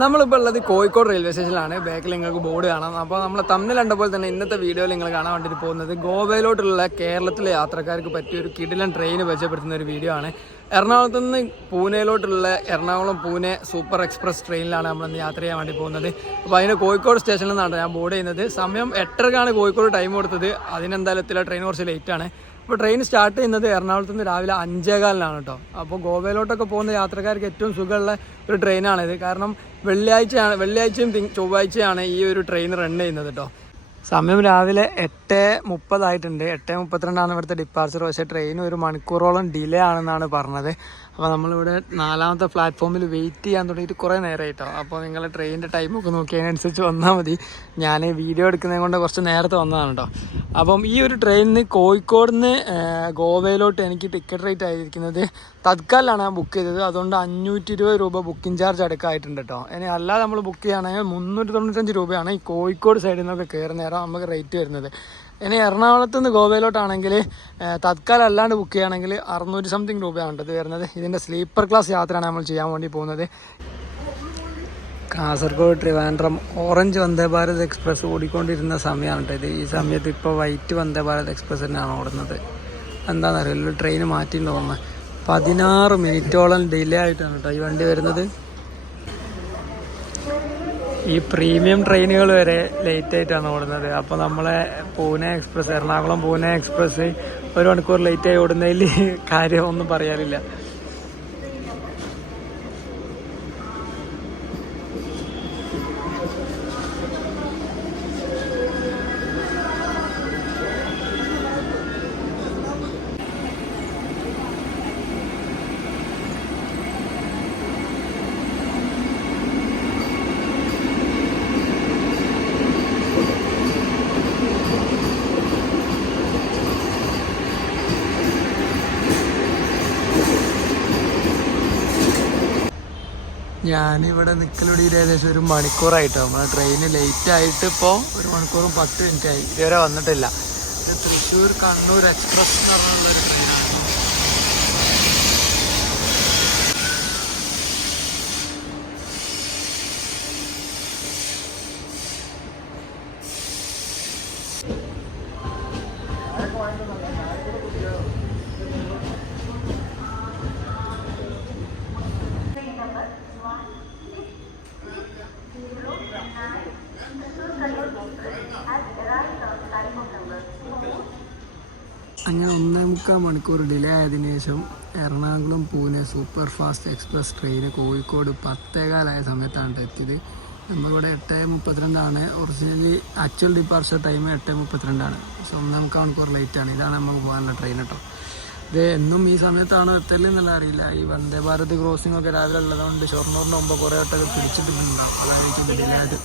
നമ്മളിപ്പോൾ ഉള്ളത് കോഴിക്കോട് റെയിൽവേ സ്റ്റേഷനിലാണ്. ബാക്കിൽ നിങ്ങൾക്ക് ബോർഡ് കാണാം. അപ്പോൾ നമ്മൾ തമ്മിൽ കണ്ടപ്പോൾ തന്നെ ഇന്നത്തെ വീഡിയോയിൽ നിങ്ങൾ കാണാൻ വേണ്ടിയിട്ട് പോകുന്നത് ഗോവയിലോട്ടുള്ള കേരളത്തിലെ യാത്രക്കാർക്ക് പറ്റിയ ഒരു കിടിലൻ ട്രെയിൻ പരിചയപ്പെടുത്തുന്ന ഒരു വീഡിയോ ആണ്. എറണാകുളത്ത് നിന്ന് പൂനെയിലോട്ടുള്ള എറണാകുളം പൂനെ സൂപ്പർ എക്സ്പ്രസ് ട്രെയിനിലാണ് നമ്മളിന്ന് യാത്ര ചെയ്യാൻ വേണ്ടി പോകുന്നത്. അപ്പോൾ അതിന് കോഴിക്കോട് സ്റ്റേഷനിൽ നിന്നാണ് ഞാൻ ബോർഡ് ചെയ്യുന്നത്. സമയം 8:30 കോഴിക്കോട് ടൈം കൊടുത്തത്. അതിനെന്തായാലും എത്തില്ല, ട്രെയിൻ കുറച്ച് ലേറ്റാണ്. അപ്പോൾ ട്രെയിൻ സ്റ്റാർട്ട് ചെയ്യുന്നത് എറണാകുളത്ത് നിന്ന് രാവിലെ 5:15 കേട്ടോ. അപ്പോൾ ഗോവയിലോട്ടൊക്കെ പോകുന്ന യാത്രക്കാർക്ക് ഏറ്റവും സുഖമുള്ള ഒരു ട്രെയിനാണിത്. കാരണം വെള്ളിയാഴ്ചയും ചൊവ്വാഴ്ചയാണ് ഈ ഒരു ട്രെയിൻ റൺ ചെയ്യുന്നത് കേട്ടോ. സമയം രാവിലെ 8:30 ആയിട്ടുണ്ട്. 8:32 ഇവിടുത്തെ ഡിപ്പാർച്ചർ. പക്ഷേ ട്രെയിൻ 1 മണിക്കൂറോളം ഡിലേ ആണെന്നാണ് പറഞ്ഞത്. അപ്പോൾ നമ്മളിവിടെ 4ാമത്തെ പ്ലാറ്റ്ഫോമിൽ വെയിറ്റ് ചെയ്യാൻ തുടങ്ങിയിട്ട് കുറേ നേരമായിട്ടോ. അപ്പോൾ നിങ്ങൾ ട്രെയിനിൻ്റെ ടൈമൊക്കെ നോക്കി അതിനനുസരിച്ച് വന്നാൽ മതി. ഞാൻ വീഡിയോ എടുക്കുന്നത് കൊണ്ട് കുറച്ച് നേരത്തെ വന്നതാണ് കേട്ടോ. അപ്പം ഈ ഒരു ട്രെയിനിന് കോഴിക്കോട് നിന്ന് ഗോവയിലോട്ട് എനിക്ക് ടിക്കറ്റ് റേറ്റ് ആയിരിക്കുന്നത് തത്കാലാണ് ഞാൻ ബുക്ക് ചെയ്തത്. അതുകൊണ്ട് 520 രൂപ ബുക്കിംഗ് ചാർജ് അടക്കമായിട്ടുണ്ട് കേട്ടോ. ഇനി അല്ലാതെ നമ്മൾ ബുക്ക് ചെയ്യുകയാണെങ്കിൽ 395 രൂപയാണ് ഈ കോഴിക്കോട് സൈഡിൽ നിന്നൊക്കെ കയറുന്ന നേരം നമുക്ക് റേറ്റ് വരുന്നത്. ഇനി എറണാകുളത്ത് നിന്ന് ഗോവയിലോട്ടാണെങ്കിൽ തത്കാലം അല്ലാണ്ട് ബുക്ക് ചെയ്യുകയാണെങ്കിൽ 600 സംതിങ് രൂപയാണ് ഇത് വരുന്നത്. ഇതിൻ്റെ സ്ലീപ്പർ ക്ലാസ് യാത്രയാണ് നമ്മൾ ചെയ്യാൻ വേണ്ടി പോകുന്നത്. കാസർഗോഡ് ട്രിവാൻഡ്രം ഓറഞ്ച് വന്ദേ ഭാരത് എക്സ്പ്രസ് ഓടിക്കൊണ്ടിരുന്ന സമയമാണ് കേട്ടോ ഇത്. ഈ സമയത്ത് ഇപ്പോൾ വൈറ്റ് വന്ദേ ഭാരത് എക്സ്പ്രസ് തന്നെയാണ് ഓടുന്നത്. എന്താണെന്നറിയില്ല, ട്രെയിൻ മാറ്റിയിട്ട് തോന്നുന്നത്. 16 മിനിറ്റോളം ഡിലേ ആയിട്ടാണ് കേട്ടോ ഈ വണ്ടി വരുന്നത്. ഈ പ്രീമിയം ട്രെയിനുകൾ വരെ ലേറ്റ് ആയിട്ടാണ് ഓടുന്നത്. അപ്പോൾ നമ്മളെ പൂനെ എക്സ്പ്രസ്, എറണാകുളം പൂനെ എക്സ്പ്രസ് 1 മണിക്കൂർ ലേറ്റായി ഓടുന്നതിൽ കാര്യമൊന്നും പറയാനില്ല. ഞാനിവിടെ നിൽക്കലൊടിയിൽ ഏകദേശം 1 മണിക്കൂറായിട്ടോ. നമ്മളെ ട്രെയിന് ലേറ്റ് ആയിട്ട് ഇപ്പോൾ 1 മണിക്കൂറും 10 മിനിറ്റായി. ഇതുവരെ വന്നിട്ടില്ല. ഇത് തൃശ്ശൂർ കണ്ണൂർ എക്സ്പ്രസ് എന്ന് പറഞ്ഞുള്ളൊരു ട്രെയിനാണ്. അങ്ങനെ 1.25 മണിക്കൂർ ഡിലേ ആയതിനു ശേഷം Ernakulam Pune super fast express train Kozhikode 10:15 സമയത്താണ് എത്തിയത്. നമ്മളിവിടെ 8:32 ഒറിജിനലി ആക്ച്വൽ ഡിപ്പാർച്ചർ ടൈം 8:32. പക്ഷെ 1.25 മണിക്കൂർ ലേറ്റാണ്. ഇതാണ് നമുക്ക് പോകാനുള്ള ട്രെയിൻ കേട്ടോ. ഇത് എന്നും ഈ സമയത്താണോ എത്തലെന്നുള്ള അറിയില്ല. ഈ വന്ദേ ഭാരത് ക്രോസിംഗ് ഒക്കെ രാവിലെ ഉള്ളതുകൊണ്ട് ഷൊർണൂറിൻ്റെ മുമ്പ് കുറേ വട്ടമൊക്കെ പിടിച്ചിട്ടുണ്ടാകും. അതായിരിക്കും ഡിലേ ആയത്.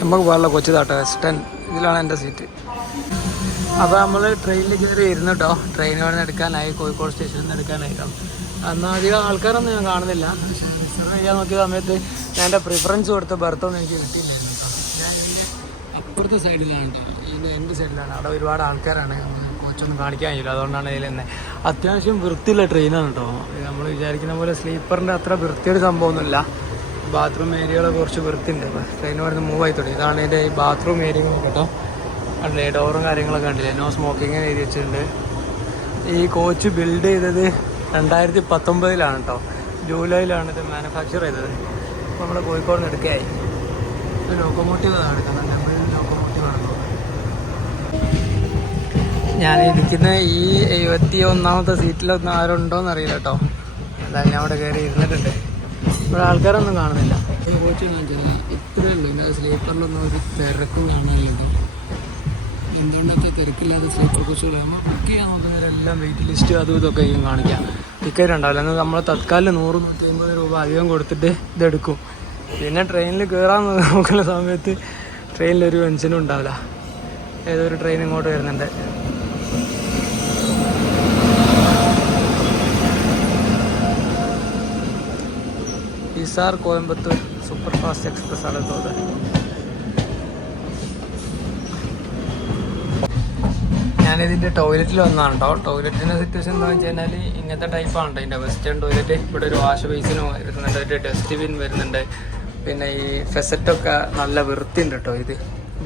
നമുക്ക് പോകാനുള്ള കൊച്ചിതാട്ടോ S10. ഇതിലാണ് എൻ്റെ സീറ്റ്. അപ്പോൾ നമ്മൾ ട്രെയിനിൽ കയറി ഇരുന്നു കേട്ടോ. ട്രെയിൻ ഇവിടെ നിന്ന് എടുക്കാനായി, കോഴിക്കോട് സ്റ്റേഷനിൽ നിന്ന് എടുക്കാനായിട്ടോ. എന്നാൽ അധികം ആൾക്കാരൊന്നും ഞാൻ കാണുന്നില്ല. പക്ഷേ റിസർവ് ചെയ്യാൻ നോക്കിയ സമയത്ത് ഞാൻ എൻ്റെ പ്രിഫറൻസ് കൊടുത്ത ബർത്തൊന്നും എനിക്ക് കിട്ടിയില്ലായിരുന്നു കേട്ടോ. ഞാൻ ഇതിൻ്റെ അപ്പുറത്തെ സൈഡിലാണ് കേട്ടോ, ഇതിൻ്റെ എൻ്റെ സൈഡിലാണ്. അവിടെ ഒരുപാട് ആൾക്കാരാണ്, കോച്ചൊന്നും കാണിക്കാൻ കഴിയില്ല. അതുകൊണ്ടാണ് ഇതിൽ തന്നെ. അത്യാവശ്യം വൃത്തിയുള്ള ട്രെയിനാണ് കേട്ടോ. നമ്മൾ വിചാരിക്കുന്ന പോലെ സ്ലീപ്പറിൻ്റെ അത്ര വൃത്തിയുടെ സംഭവമൊന്നുമില്ല. ബാത്റൂം ഏരിയകളൊക്കെ കുറച്ച് വൃത്തിയുണ്ട്. ട്രെയിൻ വരുന്ന മൂവ് ആയി തുടങ്ങി. ഇതാണ് ഇതിൻ്റെ ഈ ബാത്റൂം ഏരിയകളൊക്കെ കേട്ടോ. കണ്ടില്ലേ, ഡോറും കാര്യങ്ങളൊക്കെ കണ്ടില്ലേ, നോ സ്മോക്കിങ് എഴുതി വെച്ചിട്ടുണ്ട്. ഈ കോച്ച് ബിൽഡ് ചെയ്തത് 2019 കേട്ടോ. ജൂലൈയിലാണ് ഇത് മാനുഫാക്ചർ ചെയ്തത്. അപ്പോൾ നമ്മൾ കോഴിക്കോട് നിന്ന് എടുക്കുകയായി. ലോക്കോമോട്ടീവ് ആണ് എടുക്കുന്നത്. ലോക്കോമോട്ടീവാണ്. ഞാൻ ഇരിക്കുന്ന ഈ 71ാമത്തെ സീറ്റിലൊന്നും ആരുണ്ടോയെന്ന് അറിയില്ല കേട്ടോ. എന്തായാലും ഞാൻ അവിടെ കയറി ഇരുന്നിട്ടുണ്ട്. ഇവിടെ ആൾക്കാരൊന്നും കാണുന്നില്ല. കോച്ച് കാണിച്ചില്ല, ഇത്രയേ ഉള്ളൂ. ഇതിൻ്റെ സ്ലീപ്പറിലൊന്നും ഒരു തിരക്കും കാണാനില്ല. എന്തുകൊണ്ടത്തെ തിരക്കില്ലാത്ത സ്ലീപ്പർ കോച്ചുകൾ നമ്മൾ ബുക്ക് ചെയ്യാൻ നോക്കുന്നവരെല്ലാം വെയിറ്റ് ലിസ്റ്റ് അതും ഇതൊക്കെ കാണിക്കാം. ടിക്കറ്റ് ഉണ്ടാവില്ല. എന്നാൽ നമ്മൾ തത്കാലം 100-150 രൂപ അധികം കൊടുത്തിട്ട് ഇതെടുക്കും. പിന്നെ ട്രെയിനിൽ കയറാൻ നോക്കുന്ന സമയത്ത് ട്രെയിനിലൊരു മെൻഷനും ഉണ്ടാവില്ല. ഏതൊരു ട്രെയിൻ ഇങ്ങോട്ട് വരുന്നുണ്ട്. Hisar Coimbatore super fast express ആണ് തോന്നുന്നത്. ഞാനിതിൻ്റെ ടോയ്ലറ്റിൽ വന്നതാണ് കേട്ടോ. ടോയ്ലറ്റിൻ്റെ സിറ്റുവേഷൻ എന്താണെന്ന് വെച്ച് കഴിഞ്ഞാൽ ഇങ്ങനത്തെ ടൈപ്പാണ് കേട്ടോ. ഇതിൻ്റെ വെസ്റ്റേൺ ടോയ്ലറ്റ്. ഇവിടെ ഒരു വാഷ് ബേസിനും വരുന്നുണ്ട്, ഒരു ഡസ്റ്റ്ബിൻ വരുന്നുണ്ട്. പിന്നെ ഈ ഫെസറ്റൊക്കെ നല്ല വൃത്തിയുണ്ട് കേട്ടോ. ഇത്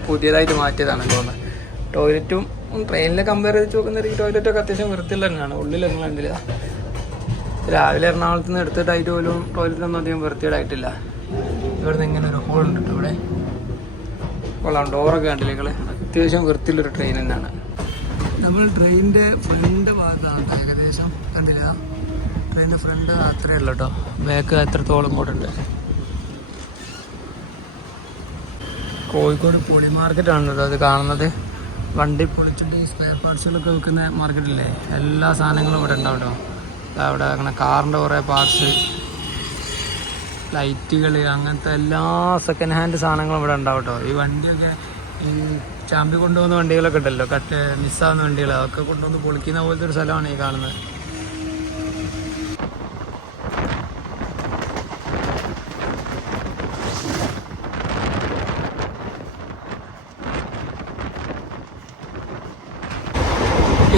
പുതിയതായിട്ട് മാറ്റിയതാണ് തോന്നുന്നത്. ടോയ്ലറ്റും ട്രെയിനിലെ കമ്പയർ ചെയ്ത് നോക്കുന്ന ഈ ടോയ്ലറ്റൊക്കെ അത്യാവശ്യം വൃത്തിയുള്ള തന്നെയാണ്. ഉള്ളിൽ നിങ്ങൾ കണ്ടില്ല. രാവിലെ എറണാകുളത്ത് നിന്ന് എടുത്തിട്ടായിട്ട് പോലും ടോയ്ലറ്റൊന്നും അധികം വൃത്തിയുടായിട്ടില്ല. ഇവിടുന്ന് ഇങ്ങനെ ഒരു ഹോൾ ഉണ്ട് കേട്ടോ. ഇവിടെ കൊള്ളാം. ഡോറൊക്കെ കണ്ടില്ലേ നിങ്ങൾ. അത്യാവശ്യം വൃത്തിയുള്ളൊരു ട്രെയിൻ തന്നെയാണ്. നമ്മൾ ട്രെയിനിൻ്റെ ഫ്രണ്ട് ഭാഗത്താണ് ഏകദേശം. കണ്ടില്ല, ട്രെയിനിൻ്റെ ഫ്രണ്ട് അത്രയേ ഉള്ളൂ കേട്ടോ. ബാക്ക് എത്രത്തോളം കൂടെ ഉണ്ട്. കോഴിക്കോട് പൊളി മാർക്കറ്റാണ് കേട്ടോ അത് കാണുന്നത്. വണ്ടി പൊളിച്ചിട്ട് സ്പെയർ പാർട്സുകളൊക്കെ വിൽക്കുന്ന മാർക്കറ്റില്ലേ, എല്ലാ സാധനങ്ങളും ഇവിടെ ഉണ്ടാവും കേട്ടോ. അവിടെ അങ്ങനെ കാറിൻ്റെ കുറേ പാർട്സ്, ലൈറ്റുകൾ, അങ്ങനത്തെ എല്ലാ സെക്കൻഡ് ഹാൻഡ് സാധനങ്ങളും ഇവിടെ ഉണ്ടാവും കേട്ടോ. ഈ വണ്ടിയൊക്കെ ഈ ചാമ്പി കൊണ്ടുപോകുന്ന വണ്ടികളൊക്കെ ഉണ്ടല്ലോ, മിസ്സാകുന്ന വണ്ടികൾ, അതൊക്കെ കൊണ്ടുവന്ന് പൊളിക്കുന്ന പോലത്തെ ഒരു സ്ഥലമാണ് ഈ കാണുന്നത്.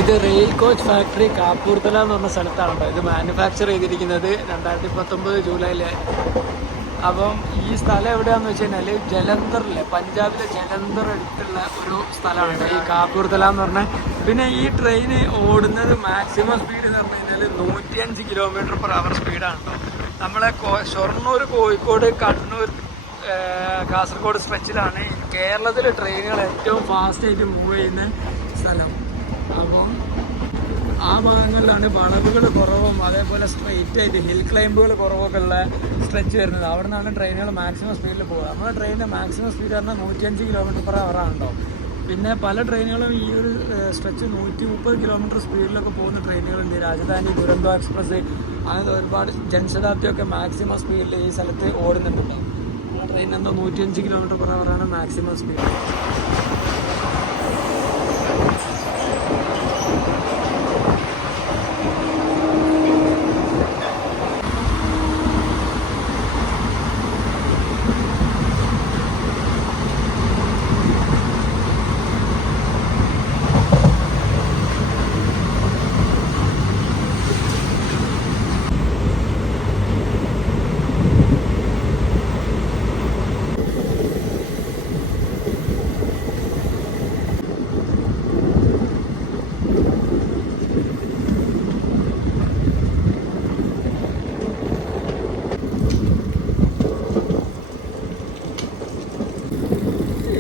ഇത് റെയിൽ കോച്ച് ഫാക്ടറി കാപ്പൂർത്തല എന്ന് പറഞ്ഞ സ്ഥലത്താണ് കേട്ടോ ഇത് മാനുഫാക്ചർ ചെയ്തിരിക്കുന്നത് 2019 ജൂലൈയിലെ. അപ്പം ഈ സ്ഥലം എവിടെയാണെന്ന് വെച്ച് കഴിഞ്ഞാൽ ജലന്ധറിലെ, പഞ്ചാബിലെ ജലന്ധർ അടുത്തുള്ള ഒരു സ്ഥലമാണ് ഈ കാപ്പൂർത്തല എന്ന് പറഞ്ഞാൽ. പിന്നെ ഈ ട്രെയിൻ ഓടുന്നത് മാക്സിമം സ്പീഡ് എന്ന് പറഞ്ഞു കഴിഞ്ഞാൽ 105 km/h സ്പീഡാണ് കേട്ടോ. നമ്മളെ ഷൊർണൂർ, കോഴിക്കോട്, കണ്ണൂർ, കാസർഗോഡ് സ്ട്രെച്ചിലാണ് കേരളത്തിലെ ട്രെയിനുകൾ ഏറ്റവും ഫാസ്റ്റായിട്ട് മൂവ് ചെയ്യുന്ന സ്ഥലം. അപ്പം ആ ഭാഗങ്ങളിലാണ് വളവുകൾ കുറവും അതേപോലെ സ്ട്രെയിറ്റ് ആയിട്ട് ഹിൽ ക്ലൈമ്പുകൾ കുറവൊക്കെ ഉള്ള സ്ട്രെച്ച് വരുന്നത്. അവിടെ നിന്നാണ് ട്രെയിനുകൾ മാക്സിമം സ്പീഡിൽ പോകുക. നമ്മുടെ ട്രെയിനിൻ്റെ മാക്സിമം സ്പീഡ് പറഞ്ഞാൽ 105 km/h ആണല്ലോ. പിന്നെ പല ട്രെയിനുകളും ഈ ഒരു സ്ട്രെച്ച് 130 km സ്പീഡിലൊക്കെ പോകുന്ന ട്രെയിനുകളുണ്ട്. രാജധാനി, ദുരന്തോ എക്സ്പ്രസ്, അങ്ങനെ ഒരുപാട് ജൻശതാബ്ദിയൊക്കെ മാക്സിമം സ്പീഡിൽ ഈ സ്ഥലത്ത് ഓടുന്നുണ്ടല്ലോ. ആ ട്രെയിൻ എന്തോ 105 km/h ആണ് മാക്സിമം സ്പീഡ്.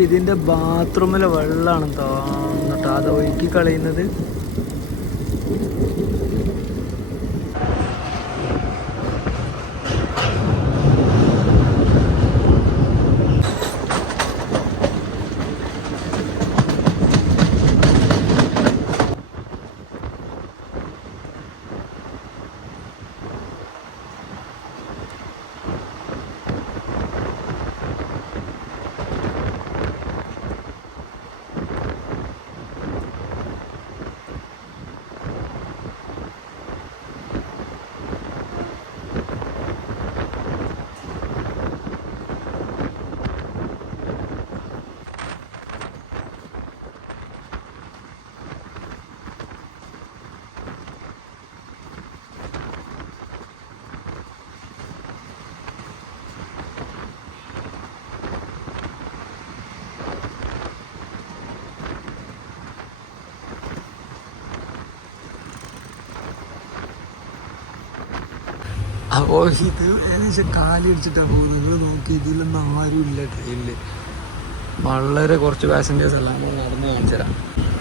ഇതിൻ്റെ ബാത്റൂമിലെ വെള്ളമാണ് തോന്നിട്ടോ അത് ഒഴുക്കി കളയുന്നത്. അപ്പോൾ ഇത് ഏകദേശം കാലിടിച്ചിട്ടാണ് പോകുന്നത്. നോക്കി ഇതിലൊന്നും ആരും ഇല്ല ട്രെയിനിൽ. വളരെ കുറച്ച് പാസഞ്ചേഴ്സ് എല്ലാം നടന്ന് കാണിച്ചു തരാം.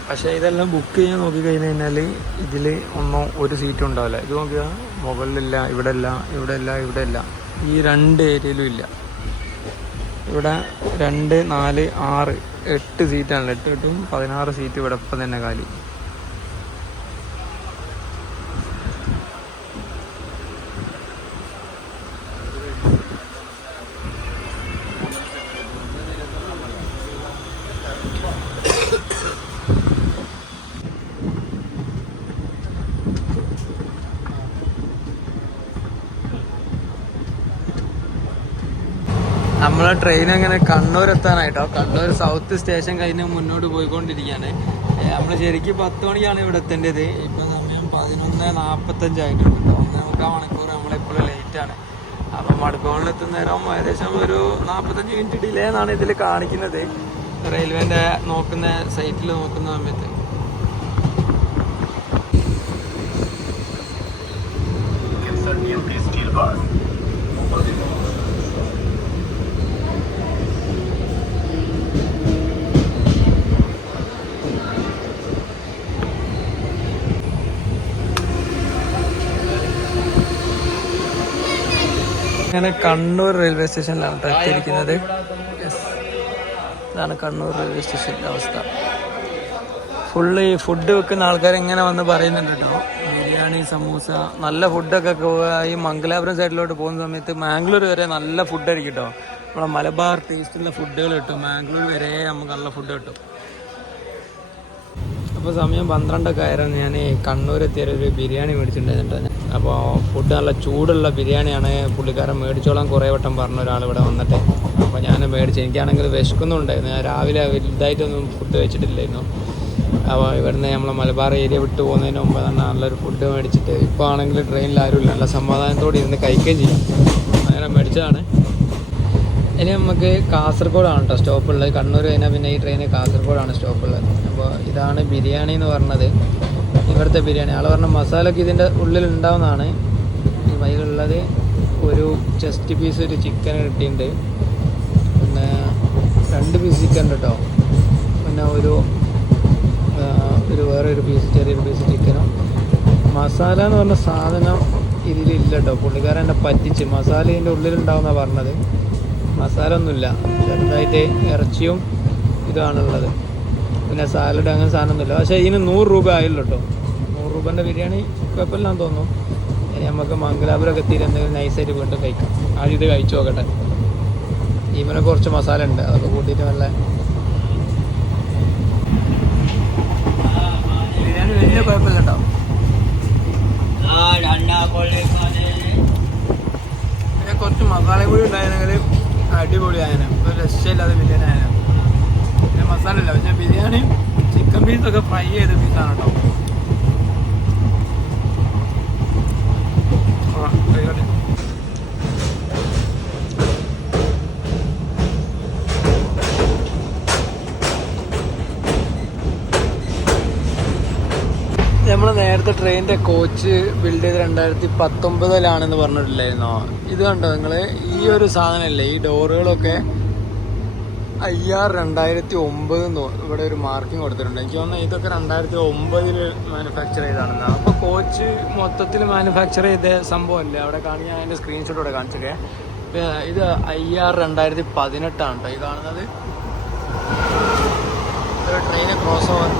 പക്ഷേ ഇതെല്ലാം ബുക്ക് ചെയ്യാൻ നോക്കിക്കഴിഞ്ഞ് കഴിഞ്ഞാൽ ഇതിൽ ഒന്നും ഒരു സീറ്റും ഉണ്ടാവില്ല. ഇത് നോക്കിയാൽ മുകളിലില്ല, ഇവിടെ ഇല്ല, ഇവിടെ ഇല്ല, ഇവിടെ ഇല്ല, ഈ രണ്ട് ഏരിയയിലും ഇല്ല. ഇവിടെ 2, 4, 6, 8 സീറ്റാണല്ലോ. 8 8ഉം 16 സീറ്റ് ഇവിടെ ഇപ്പം തന്നെ കാലി. നമ്മളെ ട്രെയിൻ അങ്ങനെ കണ്ണൂർ എത്താനായിട്ടോ. കണ്ണൂർ സൗത്ത് സ്റ്റേഷൻ കഴിഞ്ഞ് മുന്നോട്ട് പോയിക്കൊണ്ടിരിക്കുകയാണ്. നമ്മൾ ശരിക്കും 10 മണിക്കാണ് ഇവിടെ എത്തേണ്ടത്. ഇപ്പം സമയം 11:45 ആയിട്ടുണ്ട് കേട്ടോ. 1.25 മണിക്കൂർ നമ്മളിപ്പോഴും ലേറ്റാണ്. അപ്പം മടുക്കോളിൽ എത്തുന്ന നേരം ഏകദേശം ഒരു 45 മിനിറ്റ് ഡിലേ എന്നാണ് ഇതിൽ കാണിക്കുന്നത്, റെയിൽവേൻ്റെ നോക്കുന്ന സൈറ്റിൽ നോക്കുന്ന സമയത്ത്. അങ്ങനെ കണ്ണൂർ റെയിൽവേ സ്റ്റേഷനിലാണ് എത്തിയിരിക്കുന്നത്. ഇതാണ് കണ്ണൂർ റെയിൽവേ സ്റ്റേഷൻ്റെ അവസ്ഥ. ഫുള്ള് ഈ ഫുഡ് വെക്കുന്ന ആൾക്കാർ ഇങ്ങനെ വന്ന് പറയുന്നുണ്ട് കേട്ടോ. ബിരിയാണി, സമൂസ, നല്ല ഫുഡൊക്കെ ഈ മംഗലാപുരം സൈഡിലോട്ട് പോകുന്ന സമയത്ത് മാംഗ്ലൂർ വരെ നല്ല ഫുഡായിരിക്കും കേട്ടോ. നമ്മളെ മലബാർ ടേസ്റ്റുള്ള ഫുഡുകൾ കിട്ടും. മാംഗ്ലൂർ വരെ നമുക്ക് നല്ല ഫുഡ് കിട്ടും. അപ്പോൾ സമയം 12 ആയിരുന്നു. ഞാൻ കണ്ണൂർ എത്തിയൊരു ബിരിയാണി മേടിച്ചിട്ടുണ്ടായിരുന്നു. അപ്പോൾ ഫുഡ് നല്ല ചൂടുള്ള ബിരിയാണിയാണ്. പുള്ളിക്കാരൻ മേടിച്ചോളാൻ കുറേ വട്ടം പറഞ്ഞ ഒരാൾ ഇവിടെ വന്നിട്ട്. അപ്പോൾ ഞാൻ മേടിച്ചു. എനിക്കാണെങ്കിൽ വിശക്കുന്നുണ്ടായിരുന്നു. ഞാൻ രാവിലെ വലുതായിട്ടൊന്നും ഫുഡ് വെച്ചിട്ടില്ലായിരുന്നു. അപ്പോൾ ഇവിടുന്ന് നമ്മളെ മലബാർ ഏരിയ വിട്ടു പോകുന്നതിന് മുമ്പ് തന്നെ നല്ലൊരു ഫുഡ് മേടിച്ചിട്ട് ഇപ്പോൾ ആണെങ്കിൽ ട്രെയിനിൽ ആരുമില്ല, നല്ല സമാധാനത്തോടെ ഇരുന്ന് കഴിക്കുകയും ചെയ്യും. അങ്ങനെ മേടിച്ചതാണ്. ഇനി നമുക്ക് കാസർഗോഡാണ് കേട്ടോ സ്റ്റോപ്പുള്ളത്. കണ്ണൂർ കഴിഞ്ഞാൽ പിന്നെ ഈ ട്രെയിന് കാസർഗോഡാണ് സ്റ്റോപ്പുള്ളത്. അപ്പോൾ ഇതാണ് ബിരിയാണി എന്ന് പറഞ്ഞത്, ഇവിടുത്തെ ബിരിയാണി. ആൾ പറഞ്ഞ മസാലയൊക്കെ ഇതിൻ്റെ ഉള്ളിൽ ഉണ്ടാവുന്നതാണ്. ഈ വൈകുള്ളത് ഒരു ചെസ്റ്റ് പീസ് ഒരു ചിക്കൻ കിട്ടിയിട്ടുണ്ട്, പിന്നെ 2 പീസ് ചിക്കൻ കേട്ടോ, പിന്നെ ഒരു വേറൊരു പീസ്, ചെറിയൊരു പീസ് ചിക്കനും. മസാല എന്ന് പറഞ്ഞ സാധനം ഇതിലില്ല കേട്ടോ. പുള്ളിക്കാരൻ എന്നെ പറ്റിച്ച്. മസാല ഇതിൻ്റെ ഉള്ളിലുണ്ടാവുമെന്നാണ് പറഞ്ഞത്. മസാല ഒന്നുമില്ല, ചെറുതായിട്ട് ഇറച്ചിയും ഇതാണുള്ളത്. പിന്നെ സാലഡ് അങ്ങനെ സാധനമൊന്നുമില്ല. പക്ഷേ ഇതിന് 100 രൂപ ആയല്ലോ കേട്ടോ. 100 രൂപേൻ്റെ ബിരിയാണി കുഴപ്പമില്ലാന്ന് തോന്നുന്നു. ഇനി നമുക്ക് മംഗലാപുരമൊക്കെ എത്തിയിട്ട് എന്തെങ്കിലും നൈസായിട്ട് വീണ്ടും കഴിക്കാം. ആദ്യം ഇത് കഴിച്ചു നോക്കട്ടെ. ഇവനെ കുറച്ച് മസാല ഉണ്ട്, അതൊക്കെ കൂട്ടിയിട്ട് നല്ല ബിരിയാണി വലിയ കുഴപ്പമില്ല കേട്ടോ. പിന്നെ കുറച്ച് മസാല കൂടി ഉണ്ടായിരുന്നെങ്കിൽ അടിപൊളിയായനെ, ഒരു രക്ഷയില്ലാതെ ബിരിയാണി ആയ. പിന്നെ മസാല ഇല്ല, പക്ഷേ ബിരിയാണി ചിക്കൻ പീസൊക്കെ ഫ്രൈ ചെയ്ത പീസാണ് കേട്ടോ. നമ്മൾ നേരത്തെ ട്രെയിനിൻ്റെ കോച്ച് ബിൽഡ് ചെയ്ത് 2019 പറഞ്ഞിട്ടില്ലായിരുന്നോ? ഇത് കണ്ടോ നിങ്ങൾ? ഈ ഒരു സാധനമല്ലേ, ഈ ഡോറുകളൊക്കെ IR 2009 ഇവിടെ ഒരു മാർക്കിങ് കൊടുത്തിട്ടുണ്ട്. എനിക്ക് തോന്നുന്നു ഇതൊക്കെ 2009 മാനുഫാക്ചർ ചെയ്താണെന്ന്. അപ്പോൾ കോച്ച് മൊത്തത്തിൽ മാനുഫാക്ചർ ചെയ്ത സംഭവമല്ലേ അവിടെ കാണിക്കാൻ. അതിൻ്റെ സ്ക്രീൻഷോട്ട് ഇവിടെ കാണിച്ചിട്ടേ. ഇത് IR 2018 കേട്ടോ ഈ കാണുന്നത്. ഒരു train cross over.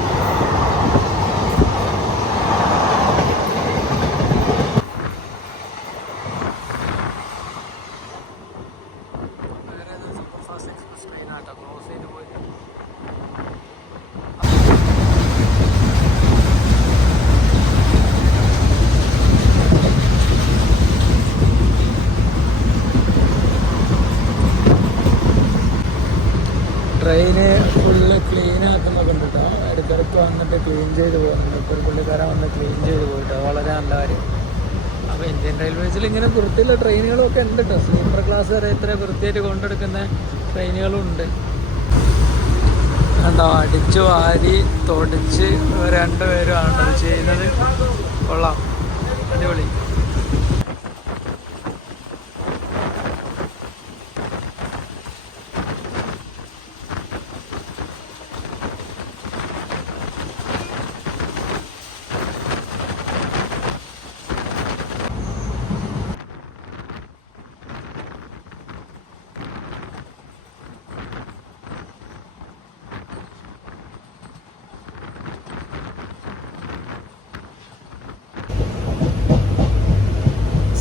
Train full clean ആക്കുന്നൊക്കെ ഉണ്ട് കേട്ടോ. ഇടയ്ക്കിടയ്ക്ക് വന്നിട്ട് ക്ലീൻ ചെയ്ത് പോകുന്നുണ്ട്. ഇപ്പോൾ ഒരു പുള്ളിക്കാരൻ വന്ന് ക്ലീൻ ചെയ്ത് പോയിട്ടോ, വളരെ നല്ല കാര്യം. അപ്പോൾ ഇന്ത്യൻ റെയിൽവേസിൽ ഇങ്ങനെ വൃത്തിയുള്ള ട്രെയിനുകളൊക്കെ ഉണ്ട് കേട്ടോ. സ്ലീപ്പർ ക്ലാസ് വരെ ഇത്ര വൃത്തിയായിട്ട് കൊണ്ടെടുക്കുന്ന ട്രെയിനുകളും ഉണ്ട് കണ്ടോ. അടിച്ചു വാരി തൊടിച്ച് 2 പേരുമാണ് അത് ചെയ്യുന്നത്. കൊള്ളാം, അടിപൊളി.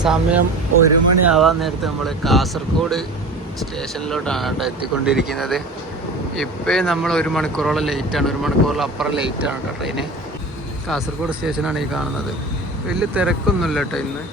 സമയം 1 മണിയാവാൻ നേരത്തെ നമ്മൾ കാസർഗോഡ് സ്റ്റേഷനിലോട്ടാണ് കേട്ടോ എത്തിക്കൊണ്ടിരിക്കുന്നത്. ഇപ്പം നമ്മൾ 1 മണിക്കൂറോളം ലേറ്റാണ്, 1 മണിക്കൂറിൽ അപ്പുറം ലേറ്റാണ് കേട്ടോ ട്രെയിന്. കാസർഗോഡ് സ്റ്റേഷനാണ് ഈ കാണുന്നത്. വലിയ തിരക്കൊന്നുമില്ല കേട്ടോ ഇന്ന്.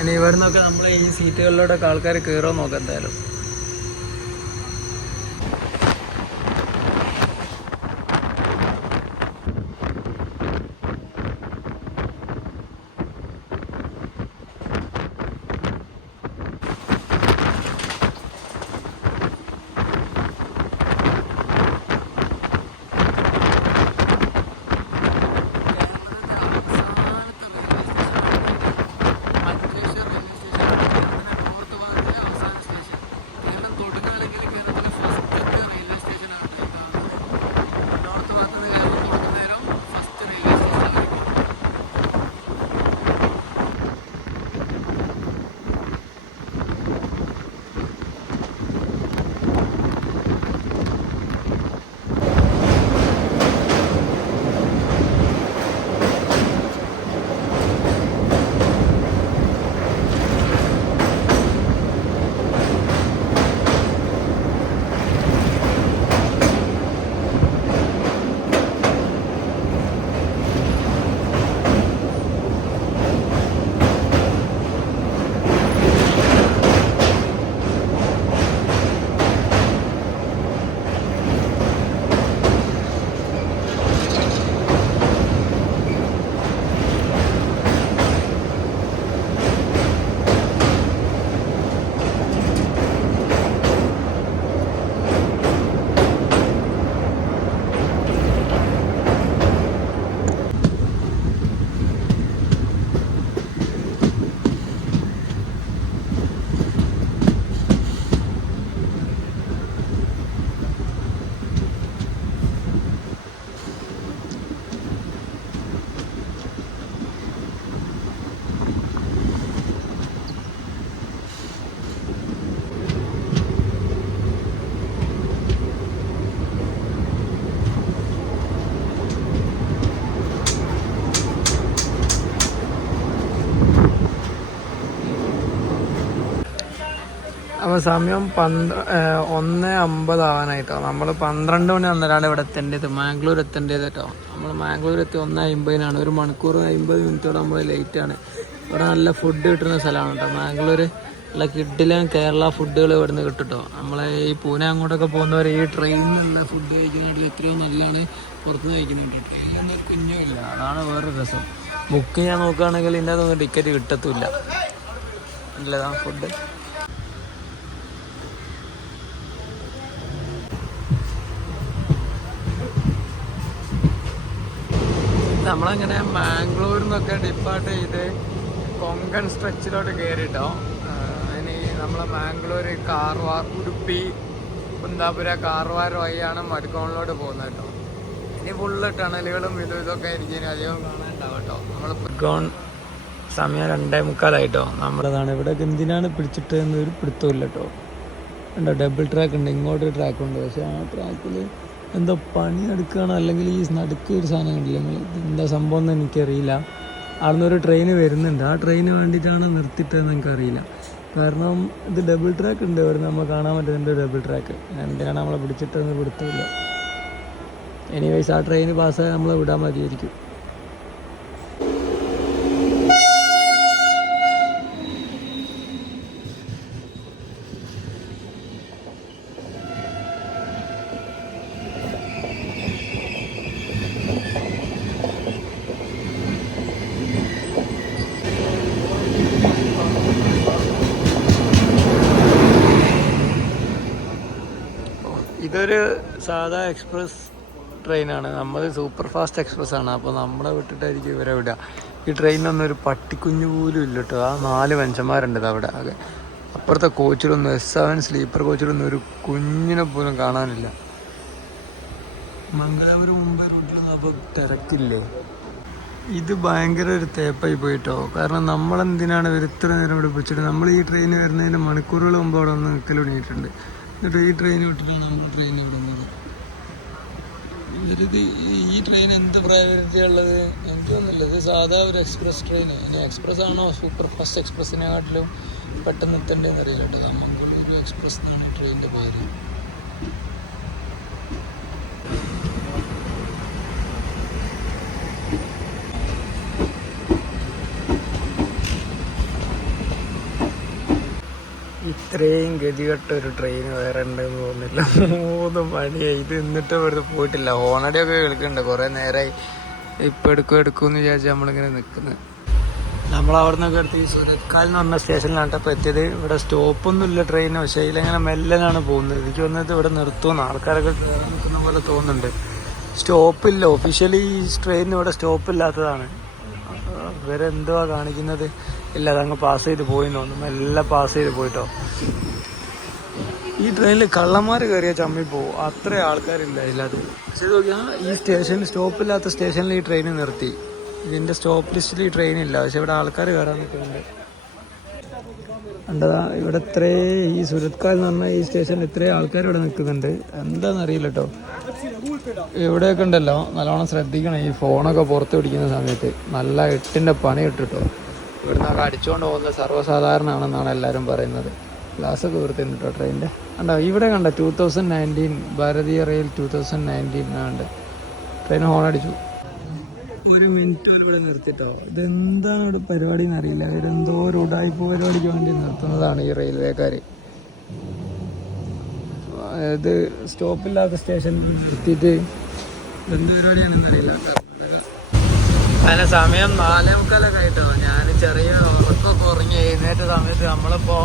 ഇനി ഇവിടെ നിന്നൊക്കെ നമ്മൾ ഈ സീറ്റുകളിലൂടെയൊക്കെ ആൾക്കാർ കയറുമോ നോക്കാം എന്തായാലും. അപ്പോൾ സമയം 1:50 ആവാനായിട്ടോ. നമ്മൾ 12 മണി വന്നിട്ടാണ് ഇവിടെ എത്തേണ്ടത്, മാംഗ്ലൂർ എത്തേണ്ടത് കേട്ടോ. നമ്മൾ മാംഗ്ലൂർ എത്തി 1:50-നാണ്. 1 മണിക്കൂർ 50 മിനിറ്റോടെ നമ്മൾ ലേറ്റാണ്. ഇവിടെ നല്ല ഫുഡ് കിട്ടുന്ന സ്ഥലമാണ് കേട്ടോ മാംഗ്ലൂർ. നല്ല കിഡിലും കേരള ഫുഡുകൾ ഇവിടെ നിന്ന് കിട്ടും കേട്ടോ. നമ്മളെ ഈ പൂനെ അങ്ങോട്ടൊക്കെ പോകുന്നവർ ഈ ട്രെയിനിലുള്ള ഫുഡ് കഴിക്കുന്നതായിട്ട് എത്രയോ നല്ലതാണ് പുറത്തുനിന്ന് കഴിക്കുന്നുണ്ട്. ട്രെയിനൊന്നും കുഞ്ഞുമില്ല, അതാണ് വേറൊരു രസം. ബുക്ക് ചെയ്യാൻ നോക്കുകയാണെങ്കിൽ ഇതിൻ്റെ അതൊന്നും ടിക്കറ്റ് കിട്ടത്തില്ല. നല്ലതാ ഫുഡ്. നമ്മളങ്ങനെ മാംഗ്ലൂരിൽ നിന്നൊക്കെ ഡിപ്പാർട്ട് ചെയ്ത് കൊങ്കൺ സ്ട്രെച്ചിലോട്ട് കയറിയിട്ടോ. ഇനി നമ്മൾ മാംഗ്ലൂർ, കാർവാർ, ഉടുപ്പി, കുന്താപുര, കാർവാർ വഴിയാണ് മഡ്ഗോണിലോട്ട് പോകുന്നത് കേട്ടോ. ഇനി ഫുള്ള് ടണലുകളും ഇതൊക്കെ ആയിരിക്കും ഇനി അധികം കാണാനുണ്ടാവും കേട്ടോ. നമ്മൾ മഡ്ഗോൺ സമയം 2:45 നമ്മളതാണ്. ഇവിടെ എന്തിനാണ് പിടിച്ചിട്ട് എന്നൊരു പിടുത്തമില്ല കേട്ടോ. ഉണ്ടോ ഡബിൾ ട്രാക്ക് ഉണ്ട്, ഇങ്ങോട്ടൊരു ട്രാക്കുണ്ട്. പക്ഷേ ആ ട്രാക്കിൽ എന്തോ പണി എടുക്കുകയാണ്, അല്ലെങ്കിൽ ഈ നടുക്ക് ഒരു സാധനം കണ്ടില്ല നിങ്ങൾ, എന്താ സംഭവം എന്ന് എനിക്കറിയില്ല. അവിടെ ഒരു ട്രെയിൻ വരുന്നുണ്ട്, ആ ട്രെയിന് വേണ്ടിയിട്ടാണ് നിർത്തിയിട്ടതെന്ന് എനിക്കറിയില്ല. കാരണം ഇത് ഡബിൾ ട്രാക്ക് ഉണ്ട്, ഇവിടെ നമ്മൾ കാണാൻ പറ്റുന്നുണ്ട് ഡബിൾ ട്രാക്ക്. എന്തിനാണ് നമ്മളെ പിടിച്ചിട്ടതെന്ന് പിടുത്തമില്ല. എനിവേസ് ആ ട്രെയിൻ പാസ്സായി നമ്മളെ വിടാൻ മതിയായിരിക്കും. ഇതൊരു സാധാ എക്സ്പ്രസ് ട്രെയിനാണ്, നമ്മൾ സൂപ്പർ ഫാസ്റ്റ് എക്സ്പ്രസ് ആണ്. അപ്പോൾ നമ്മളെ വിട്ടിട്ടായിരിക്കും ഇവരെ വിടുക. ഈ ട്രെയിനിലൊന്നും ഒരു പട്ടിക്കുഞ്ഞു പോലും ഇല്ല കേട്ടോ. ആ 4 മനുഷ്യന്മാരുണ്ട് അവിടെ. ആകെ അപ്പുറത്തെ കോച്ചിലൊന്നും, S7 സ്ലീപ്പർ കോച്ചിലൊന്നും ഒരു കുഞ്ഞിനെ പോലും കാണാനില്ല. മംഗലാപുരം മുംബൈ റൂട്ടിലൊന്നും അപ്പോൾ തിരക്കില്ലേ. ഇത് ഭയങ്കര ഒരു തേപ്പായി പോയിട്ടോ. കാരണം നമ്മളെന്തിനാണ് ഇവർ ഇത്ര നേരം ഇവിടെ പിടിച്ചിട്ട്, നമ്മൾ ഈ ട്രെയിൻ വരുന്നതിന് മണിക്കൂറുകൾ മുമ്പ് അവിടെ ഒന്ന് നിൽക്കൽ തുടങ്ങിയിട്ടുണ്ട്. എന്നിട്ട് ഈ ട്രെയിൻ വിട്ടിട്ടാണ് നമ്മൾ ട്രെയിൻ വിടുന്നത്. ഇവരിത് ഈ ട്രെയിൻ എന്ത് പ്രയോറിറ്റി ഉള്ളത് എനിക്കൊന്നുമില്ല. ഇത് സാധാ ഒരു എക്സ്പ്രസ് ട്രെയിൻ. ഇനി എക്സ്പ്രസ് ആണോ സൂപ്പർ ഫാസ്റ്റ് എക്സ്പ്രസ്സിനെക്കാട്ടിലും പെട്ടെന്ന് എത്തേണ്ടതെന്ന് അറിയില്ല കേട്ടോ. മംഗളൂരു എക്സ്പ്രസ് എന്നാണ് ട്രെയിനിൻ്റെ പേര്. ഇത്രയും ഗതികെട്ട ഒരു ട്രെയിൻ വേറെ ഉണ്ടെന്ന് തോന്നുന്നില്ല. 3 മണിയായി ഇത് എന്നിട്ട് വെറുതെ പോയിട്ടില്ല. ഹോണടിയൊക്കെ കേൾക്കുന്നുണ്ട്. കുറേ നേരമായി ഇപ്പം എടുക്കുമെന്ന് വിചാരിച്ച് നമ്മളിങ്ങനെ നിൽക്കുന്നത്. നമ്മളവിടെ നിന്നൊക്കെ എടുത്ത് ഈ സുരത്കാൽ എന്ന് പറഞ്ഞ സ്റ്റേഷനിലാണ് ഇപ്പോൾ എത്തിയത്. ഇവിടെ സ്റ്റോപ്പൊന്നും ഇല്ല ട്രെയിന്. പക്ഷേ ഇതിലെങ്ങനെ മെല്ലനാണ് പോകുന്നത്. എനിക്ക് വന്നിട്ട് ഇവിടെ നിർത്തുമെന്ന് ആൾക്കാരൊക്കെ നിൽക്കുന്ന പോലെ തോന്നുന്നുണ്ട്. സ്റ്റോപ്പില്ല. ഒഫീഷ്യലി ഈ ട്രെയിനിന് ഇവിടെ സ്റ്റോപ്പില്ലാത്തതാണ്. ഇവരെന്തുവാ കാണിക്കുന്നത്? ഇല്ല, അതങ്ങ് പാസ് ചെയ്ത് പോയി തോന്നുന്നു. എല്ലാം പാസ് ചെയ്ത് പോയിട്ടോ. ഈ ട്രെയിനിൽ കള്ളന്മാർ കയറിയാൽ ചമ്മി പോവും. അത്ര ആൾക്കാരില്ല ഇല്ലാതെ. പക്ഷേ നോക്കിയാൽ ഈ സ്റ്റേഷനിൽ സ്റ്റോപ്പില്ലാത്ത സ്റ്റേഷനിൽ ഈ ട്രെയിൻ നിർത്തി. ഇതിൻ്റെ സ്റ്റോപ്പ് ലിസ്റ്റിൽ ഈ ട്രെയിൻ ഇല്ല. പക്ഷെ ഇവിടെ ആൾക്കാർ കയറാൻ നിൽക്കുന്നുണ്ട്. കണ്ടതാ ഇവിടെ ഈ സുരത്കാൽ എന്ന് പറഞ്ഞാൽ ഈ സ്റ്റേഷനിൽ ഇത്രയും ആൾക്കാർ ഇവിടെ നിൽക്കുന്നുണ്ട്. എന്താണെന്നറിയില്ല കേട്ടോ. എവിടെയൊക്കെ ഉണ്ടല്ലോ നല്ലോണം ശ്രദ്ധിക്കണം. ഈ ഫോണൊക്കെ പുറത്ത് പിടിക്കുന്ന സമയത്ത് നല്ല 8ൻ്റെ പണി ഇട്ടിട്ടോ. ഇവിടുന്നൊക്കെ അടിച്ചുകൊണ്ട് പോകുന്നത് സർവ്വസാധാരണമാണെന്നാണ് എല്ലാവരും പറയുന്നത്. ഗ്ലാസ്സൊക്കെ വീർത്തിട്ടുണ്ട് കേട്ടോ ട്രെയിനിൻ്റെ. കണ്ടോ ഇവിടെ കണ്ടോ 2019 ഭാരതീയ റെയിൽ 2019 ഉണ്ട്. ട്രെയിൻ ഹോൺ അടിച്ചു. 1 മിനിറ്റ് പോലും ഇവിടെ നിർത്തിട്ടോ. ഇതെന്താണ് ഇവിടെ പരിപാടി എന്നറിയില്ല. ഇവരെന്തോ ഒരു ഉടായ്പ പരിപാടിക്ക് വേണ്ടി നിർത്തുന്നതാണ് ഈ റെയിൽവേക്കാർ. ഇത് സ്റ്റോപ്പില്ലാത്ത സ്റ്റേഷനിൽ നിർത്തിയിട്ട് എന്ത് പരിപാടിയാണെന്നറിയില്ല. അതിന് സമയം 4:45 ആയിട്ടോ. ഞാൻ ചെറിയ ഉറക്കമൊക്കെ ഉറങ്ങി എഴുന്നേറ്റ സമയത്ത് നമ്മളിപ്പോൾ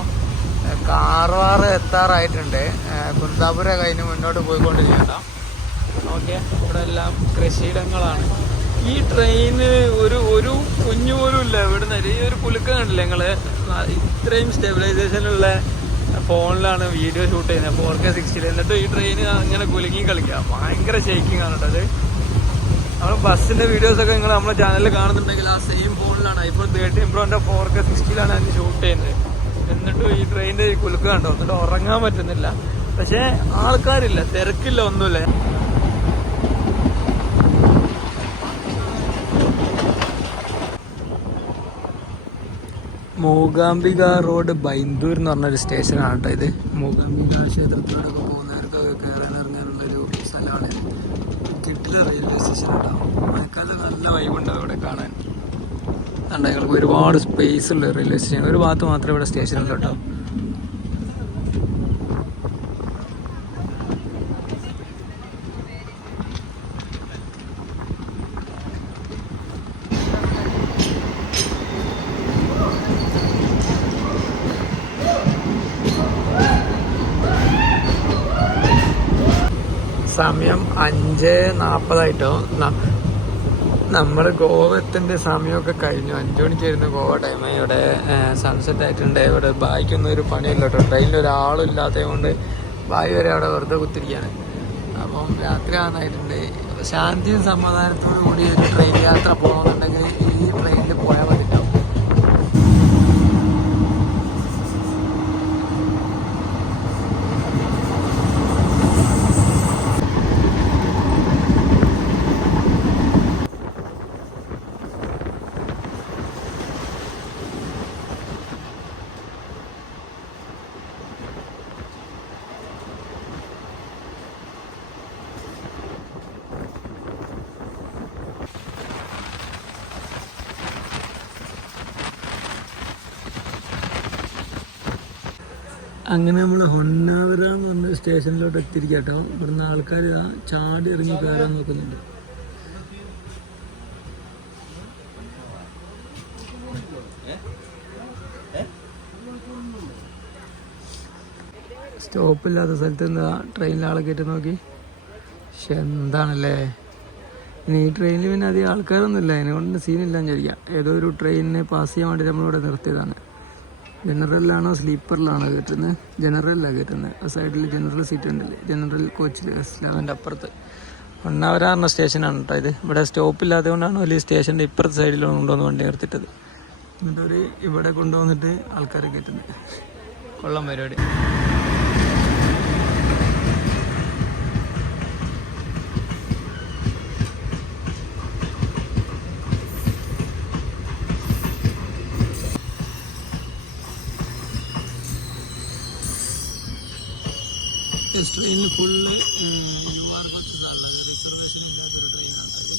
കാർവാർ എത്താറായിട്ടുണ്ട്. കുന്താപുര കഴിഞ്ഞ് മുന്നോട്ട് പോയിക്കൊണ്ടിരിക്കട്ടോ. ഓക്കെ, ഇവിടെ എല്ലാം കൃഷിയിടങ്ങളാണ്. ഈ ട്രെയിന് ഒരു കുഞ്ഞു പോലും ഇല്ല. ഇവിടുന്ന് ഈ ഒരു കുലുക്കം കണ്ടില്ല നിങ്ങൾ? ഇത്രയും സ്റ്റെബിലൈസേഷനുള്ള ഫോണിലാണ് വീഡിയോ ഷൂട്ട് ചെയ്യുന്നത് 4K 60. എന്നിട്ട് ഈ ട്രെയിൻ അങ്ങനെ കുലുങ്ങി കളിക്കുക. ഭയങ്കര ഷേക്കിംഗ് ആണ് കേട്ടോ അത്. നമ്മൾ ബസ്സിൻ്റെ വീഡിയോസൊക്കെ നിങ്ങൾ നമ്മുടെ ചാനലിൽ കാണുന്നുണ്ടെങ്കിൽ ആ സെയിം ഫോണിലാണ് iPhone 13 Proൻ്റെ 4K 60 അതിന് ഷൂട്ട് ചെയ്യുന്നത്. എന്നിട്ടും ഈ ട്രെയിനിൻ്റെ കുലുക്ക് കണ്ടോ. എന്നിട്ട് ഉറങ്ങാൻ പറ്റുന്നില്ല. പക്ഷേ ആൾക്കാരില്ല, തിരക്കില്ല, ഒന്നുമില്ല. മൂകാംബിക റോഡ് ബൈന്ദൂർ എന്ന് പറഞ്ഞൊരു സ്റ്റേഷനാണ് കേട്ടോ ഇത്. മൂകാംബിക ക്ഷേത്രത്തിലൂടെയൊക്കെ പോകുന്നവർക്കൊക്കെ കയറാൻ ഇറങ്ങാനുള്ളൊരു സ്ഥലമാണ്. കിട്ടില്ല റെയിൽവേ സ്റ്റേഷൻ ഉണ്ടാവും. മഴക്കാലത്ത് നല്ല വൈബുണ്ടാവും ഇവിടെ കാണാൻ. ഞങ്ങൾക്ക് ഒരുപാട് സ്പേസ് ഉള്ള റെയിൽവേ സ്റ്റേഷൻ. ഒരു ഭാഗത്ത് മാത്രമേ ഇവിടെ സ്റ്റേഷനുള്ളൂ കേട്ടോ. സമയം 5:40 നമ്മൾ ഗോവ എത്തേണ്ട സമയമൊക്കെ കഴിഞ്ഞു. 5 മണിക്കായിരുന്നു ഗോവ ടൈം. ഇവിടെ സൺസെറ്റ് ആയിട്ടുണ്ട്. ഇവിടെ ബായിക്കൊന്നും ഒരു പണിയില്ല കേട്ടോ. ട്രെയിനിൽ ഒരാളും ഇല്ലാത്തത് കൊണ്ട് ബായി വരെ അവിടെ വെറുതെ കുത്തിരിക്കുകയാണ്. അപ്പം രാത്രി ആകാനായിട്ടുണ്ട്. ശാന്തിയും സമാധാനത്തോടു കൂടി ഒരു ട്രെയിൻ യാത്ര പോകണമെന്നുണ്ടെങ്കിൽ ഈ ട്രെയിനിൽ പോയാൽ മതി. അങ്ങനെ നമ്മൾ ഹൊന്നാവര എന്ന് പറഞ്ഞ സ്റ്റേഷനിലോട്ട് എത്തിയിരിക്കുക കേട്ടോ. ഇവിടുന്ന് ആൾക്കാർ ചാടി ഇറങ്ങി കയറാൻ നോക്കുന്നുണ്ട്. സ്റ്റോപ്പില്ലാത്ത സ്ഥലത്ത് എന്താ ട്രെയിനിൽ ആളെ കയറ്റി നോക്കി. പക്ഷെ എന്താണല്ലേ, ഇനി ഈ ട്രെയിനിൽ പിന്നെ അധികം ആൾക്കാരൊന്നുമില്ല. അതിനെക്കൊണ്ട് സീനില്ലാന്ന് വിചാരിക്കാം. ഏതോ ഒരു ട്രെയിനിനെ പാസ് ചെയ്യാൻ വേണ്ടി നമ്മളിവിടെ നിർത്തിയതാണ്. ജനറലിലാണോ സ്ലീപ്പറിലാണോ കയറ്റുന്നത്? ജനറലിലാണ് കയറ്റുന്നത്. ആ സൈഡിൽ ജനറൽ സീറ്റ് ഉണ്ടല്ലേ, ജനറൽ കോച്ചിൽ 11ൻ്റെ അപ്പുറത്ത്. പൊന്നാവര പറഞ്ഞ സ്റ്റേഷനാണ് കേട്ടോ ഇത്. ഇവിടെ സ്റ്റോപ്പില്ലാത്തത് കൊണ്ടാണ് വലിയ സ്റ്റേഷൻ്റെ ഇപ്പുറത്തെ സൈഡിലാണ് കൊണ്ടുവന്ന് വണ്ടി നിർത്തിയിട്ടത്. എന്നിട്ടൊരു ഇവിടെ കൊണ്ടുവന്നിട്ട് ആൾക്കാരെ കയറ്റുന്നത്. കൊള്ളാം പരിപാടി. ട്രെയിനിൽ ഫുള്ള് UR ബസ്സാണ്, റിസർവേഷൻ ഇല്ലാത്തൊരു ട്രെയിനാണ് ഇത്.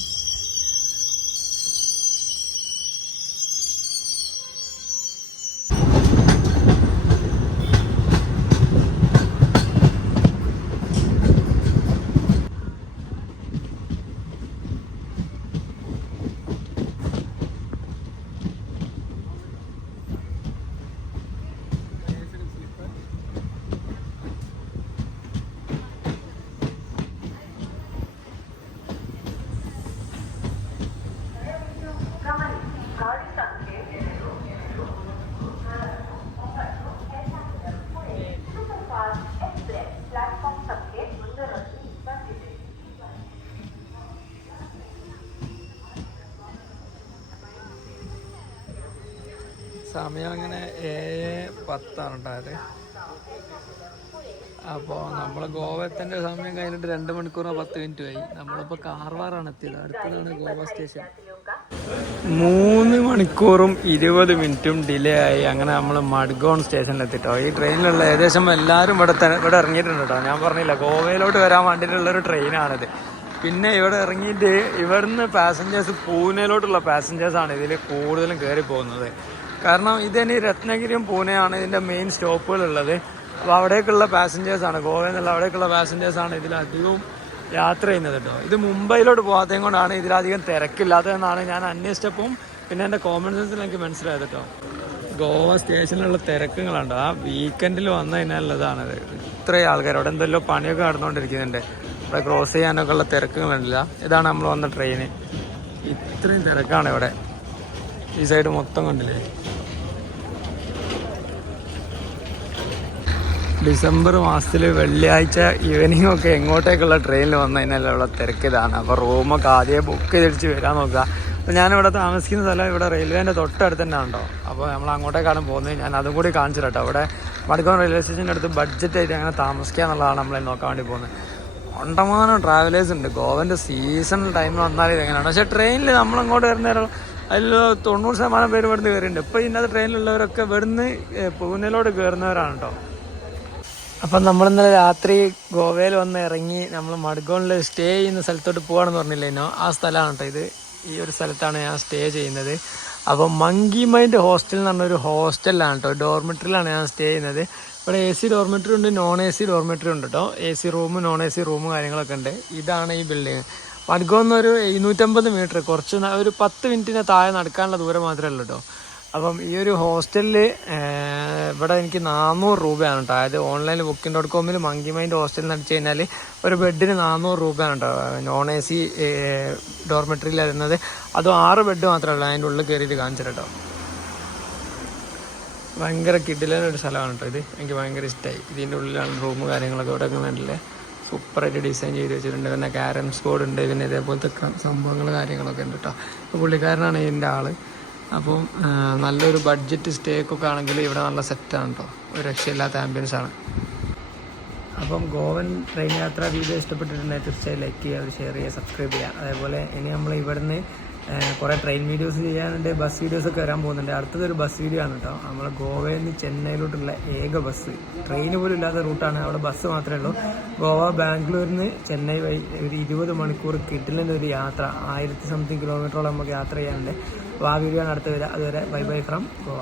സമയം അങ്ങനെ 7:10 ഉണ്ടായത്. അപ്പോൾ നമ്മൾ ഗോവത്തിൻ്റെ സമയം കഴിഞ്ഞിട്ട് 2 മണിക്കൂറോ 10 മിനിറ്റ് ആയി. നമ്മളിപ്പോൾ കാർവാറാണ് എത്തിയത്. അടുത്തതാണ് ഗോവ സ്റ്റേഷൻ. 3 മണിക്കൂറും 20 മിനിറ്റും ഡിലേ ആയി. അങ്ങനെ നമ്മൾ മഡ്ഗോൺ സ്റ്റേഷനിൽ എത്തിട്ടോ. ഈ ട്രെയിനിലുള്ള ഏകദേശം എല്ലാവരും ഇവിടെ ഇറങ്ങിയിട്ടുണ്ട് കേട്ടോ. ഞാൻ പറഞ്ഞില്ല, ഗോവയിലോട്ട് വരാൻ വേണ്ടിയിട്ടുള്ളൊരു ട്രെയിനാണിത്. പിന്നെ ഇവിടെ ഇറങ്ങിയിട്ട് ഇവിടുന്ന് പാസഞ്ചേഴ്സ് പൂനെയിലോട്ടുള്ള പാസഞ്ചേഴ്സാണ് ഇതിൽ കൂടുതലും കയറി പോകുന്നത്. കാരണം ഇതിന് രത്നഗിരിയും പൂനെയാണ് ഇതിൻ്റെ മെയിൻ സ്റ്റോപ്പുകളുള്ളത്. അപ്പോൾ അവിടേക്കുള്ള പാസഞ്ചേഴ്സാണ്, ഗോവയിൽ നിന്നുള്ള അവിടേക്കുള്ള പാസഞ്ചേഴ്സാണ് ഇതിലധികവും യാത്ര ചെയ്യുന്നത് കേട്ടോ. ഇത് മുംബൈയിലോട്ട് പോകാത്തതും കൊണ്ടാണ് ഇതിലധികം തിരക്കില്ലാത്തതെന്നാണ് ഞാൻ അന്വേഷിച്ചപ്പം പിന്നെ എൻ്റെ കോമൺ സെൻസിൽ എനിക്ക് മനസ്സിലായത് കേട്ടോ. ഗോവ സ്റ്റേഷനിലുള്ള തിരക്കുകളുണ്ടോ, ആ വീക്കെൻഡിൽ വന്നു കഴിഞ്ഞാലുള്ളതാണത്. ഇത്രയും ആൾക്കാർ അവിടെ എന്തെല്ലോ പണിയൊക്കെ നടന്നുകൊണ്ടിരിക്കുന്നുണ്ട്. ഇവിടെ ക്രോസ് ചെയ്യാനൊക്കെ ഉള്ള തിരക്കുകളുണ്ടില്ല. ഇതാണ് നമ്മൾ വന്ന ട്രെയിന്. ഇത്രയും തിരക്കാണ് ഇവിടെ. ഈ സൈഡ് മൊത്തം കണ്ടില്ലേ. ഡിസംബർ മാസത്തിൽ വെള്ളിയാഴ്ച ഈവനിങ് ഒക്കെ എങ്ങോട്ടേക്കുള്ള ട്രെയിനിൽ വന്നു കഴിഞ്ഞാലുള്ള തിരക്ക് ഇതാണ്. അപ്പോൾ റൂമൊക്കെ ആദ്യം ബുക്ക് ചെയ്തിടിച്ച് വരാൻ നോക്കുക. അപ്പോൾ ഞാനിവിടെ താമസിക്കുന്ന സ്ഥലം ഇവിടെ റെയിൽവേൻ്റെ തൊട്ടടുത്ത് തന്നെ ഉണ്ടോ. അപ്പോൾ നമ്മൾ അങ്ങോട്ടേക്കാണ് പോകുന്നത്. ഞാൻ അതും കൂടി കാണിച്ചു കേട്ടോ. ഇവിടെ മഡ്ഗോൺ റെയിൽവേ സ്റ്റേഷൻ്റെ അടുത്ത് ബഡ്ജറ്റായിട്ട് അങ്ങനെ താമസിക്കുക എന്നുള്ളതാണ് നമ്മൾ നോക്കാൻ വേണ്ടി പോകുന്നത്. കൊണ്ടമാനം ട്രാവലേഴ്സ് ഉണ്ട്. ഗോവൻ്റെ സീസൺ ടൈം വന്നാൽ ഇതെങ്ങനെയാണ്. പക്ഷേ ട്രെയിനിൽ നമ്മളങ്ങോട്ട് വരുന്നേരം അതിൽ 90% പേര് ഇവിടുന്ന് കയറിയിട്ടുണ്ട്. ഇപ്പോൾ ഇന്നത്തെ ട്രെയിനിലുള്ളവരൊക്കെ ഇവിടുന്ന് പൂനെയിലോട്ട് കയറുന്നവരാണ് കേട്ടോ. അപ്പം നമ്മളിന്നലെ രാത്രി ഗോവയിൽ വന്ന് ഇറങ്ങി നമ്മൾ മഡ്ഗോണിൽ സ്റ്റേ ചെയ്യുന്ന സ്ഥലത്തോട്ട് പോകാണെന്ന് പറഞ്ഞില്ലേനോ, ആ സ്ഥലമാണ് കേട്ടോ ഇത്. ഈ ഒരു സ്ഥലത്താണ് ഞാൻ സ്റ്റേ ചെയ്യുന്നത്. അപ്പോൾ മങ്കി മൈൻഡ് ഹോസ്റ്റൽ എന്ന് പറഞ്ഞൊരു ഹോസ്റ്റലിലാണ് കേട്ടോ, ഡോർമെട്രിയിലാണ് ഞാൻ സ്റ്റേ ചെയ്യുന്നത്. ഇവിടെ AC ഡോർമെട്രി ഉണ്ട്, നോൺ AC ഡോർമെട്രി ഉണ്ട് കേട്ടോ. AC room, non AC room കാര്യങ്ങളൊക്കെ ഉണ്ട്. ഇതാണ് ഈ ബിൽഡിങ്. മഡ്ഗോന്നൊരു 250 മീറ്റർ, കുറച്ച് ഒരു 10 മിനിറ്റിന് താഴെ നടക്കാനുള്ള ദൂരം മാത്രമേ ഉള്ളൂ കേട്ടോ. അപ്പം ഈ ഒരു ഹോസ്റ്റലിൽ ഇവിടെ എനിക്ക് 400 രൂപയാണ് കേട്ടോ. അതായത് ഓൺലൈനിൽ booking.com മങ്കി മൈൻഡ് ഹോസ്റ്റലിൽ അടിച്ചു കഴിഞ്ഞാൽ ഒരു ബെഡിന് 400 രൂപയാണ് കേട്ടോ. നോൺ AC ഡോർമെട്രിയിൽ വരുന്നത്. അതും 6 ബെഡ് മാത്രമേ ഉള്ളൂ. അതിൻ്റെ ഉള്ളിൽ കയറിയിട്ട് കാണിച്ചു കേട്ടോ. ഭയങ്കര കിടിലൊരു സ്ഥലമാണ് കേട്ടോ ഇത്. എനിക്ക് ഭയങ്കര ഇഷ്ടമായി. ഇതിൻ്റെ ഉള്ളിലാണ് റൂം കാര്യങ്ങളൊക്കെ. ഇവിടെ കണ്ടില്ലേ, സൂപ്പറായിട്ട് ഡിസൈൻ ചെയ്ത് വെച്ചിട്ടുണ്ട്. പിന്നെ ക്യാരംസ് ബോർഡ് ഉണ്ട്, പിന്നെ ഇതേപോലത്തെ സംഭവങ്ങൾ കാര്യങ്ങളൊക്കെ ഉണ്ട് കേട്ടോ. അപ്പോൾ പുള്ളിക്കാരനാണ് ഇതിൻ്റെ ആൾ. അപ്പോൾ നല്ലൊരു ബഡ്ജറ്റ് സ്റ്റേക്കൊക്കെ ആണെങ്കിൽ ഇവിടെ നല്ല സെറ്റാണ് കേട്ടോ. ഒരു രക്ഷയില്ലാത്ത ആംബിയൻസ് ആണ്. അപ്പം ഗോവൻ ട്രെയിൻ യാത്ര വീഡിയോ ഇഷ്ടപ്പെട്ടിട്ടുണ്ടെങ്കിൽ തീർച്ചയായും ലൈക്ക് ചെയ്യുക, ഷെയർ ചെയ്യുക, സബ്സ്ക്രൈബ് ചെയ്യുക. അതേപോലെ ഇനി നമ്മൾ ഇവിടുന്ന് കുറേ ട്രെയിൻ വീഡിയോസ് ചെയ്യാനുണ്ട്, ബസ് വീഡിയോസൊക്കെ വരാൻ പോകുന്നുണ്ട്. അടുത്തതൊരു ബസ് വീഡിയോ ആണ് കേട്ടോ. നമ്മൾ ഗോവയിൽ നിന്ന് ചെന്നൈയിലോട്ടുള്ള ഏക ബസ്, ട്രെയിൻ പോലും ഇല്ലാത്ത റൂട്ടാണ്. അവിടെ ബസ് മാത്രമേ ഉള്ളൂ. ഗോവ ബാംഗ്ലൂരിൽ നിന്ന് ചെന്നൈ വഴി ഒരു 20 മണിക്കൂർ കിട്ടില്ലെന്ന ഒരു യാത്ര, 1000 സംതിങ് കിലോമീറ്ററോളം നമുക്ക് യാത്ര ചെയ്യാനുണ്ട്. അപ്പോൾ ആ വീഡിയോ ആണ് അടുത്ത് വരിക. അതുവരെ ബൈ ബൈ ഫ്രം ഗോവ.